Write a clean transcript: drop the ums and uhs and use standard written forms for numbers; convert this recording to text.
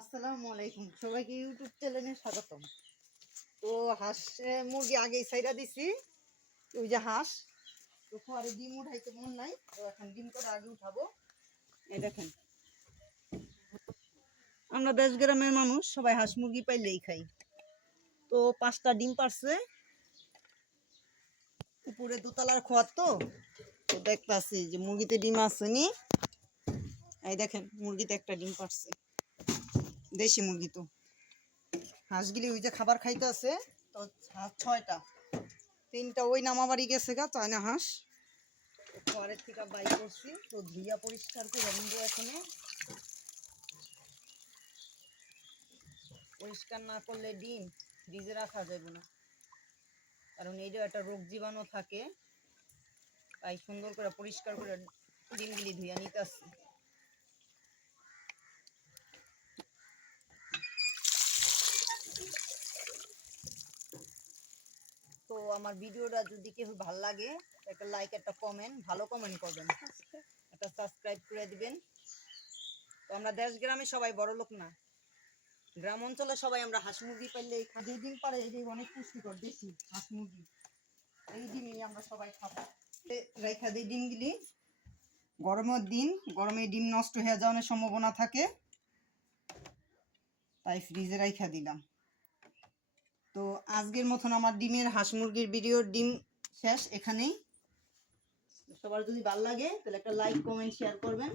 আসসালামু আলাইকুম, সবাইকে ইউটিউব চ্যানেলে স্বাগতম। তো হাঁস মুরগি আগেই ছাইড়া দিছি। ওই যে হাঁস তো পরে ডিম উঠাইতে মন নাই, তো এখন ডিম করে আগে উঠাবো। এই দেখেন, আমরা দেশ গ্রামের মানুষ, সবাই হাঁস মুরগি পাইলেই খাই। তো 5টা ডিম পারছে, উপরে দোতলার খোয়ার তো তো দেখতাছি যে মুরগিতে ডিম আসেনি। এই দেখেন, মুরগিতে একটা ডিম পারছে, দেশি মুরগি। তো হাঁসগুলি ওই যে খাবার খাইতে আছে। তো হাঁস 6টা, 3টা ওই নামাবাড়ি গেছে গা চায়না হাঁস। ঘরের থেকে বাই করছি, তো ধুইয়া পরিষ্কার করে নিব। এখানে পরিষ্কার না করলে ডিম ফ্রিজে রাখা যাবে না, কারণ এইটা একটা রোগ জীবাণু থাকে। তাই সুন্দর করে পরিষ্কার করে ডিমগুলি ধুইয়া নিতে আসছি। তো আমার ভিডিওটা যদি কেউ ভালো লাগে, একটা লাইক, একটা কমেন্ট, ভালো কমেন্ট করবেন, একটা সাবস্ক্রাইব করে দিবেন। তো আমরা দেশ গ্রামে সবাই বড় লোক না, গ্রাম অঞ্চলে সবাই আমরা হাঁস মুরগি পাইলে যে ডিম পারে এই অনেক পুষ্টিকর দেশি হাঁস মুরগি, এই ডিমই আমরা সবাই খাবো। রেখা দিই ডিমগুলি, গরমের দিন, গরমে ডিম নষ্ট হয়ে যাওয়ার সম্ভাবনা থাকে, তাই ফ্রিজে রাইখা দিলাম। তো আজকের মতন আমার ডিমের হাঁস মুরগির ভিডিওর ডিম শেষ এখানেই। সবার যদি ভালো লাগে তাহলে একটা লাইক, কমেন্ট, শেয়ার করবেন।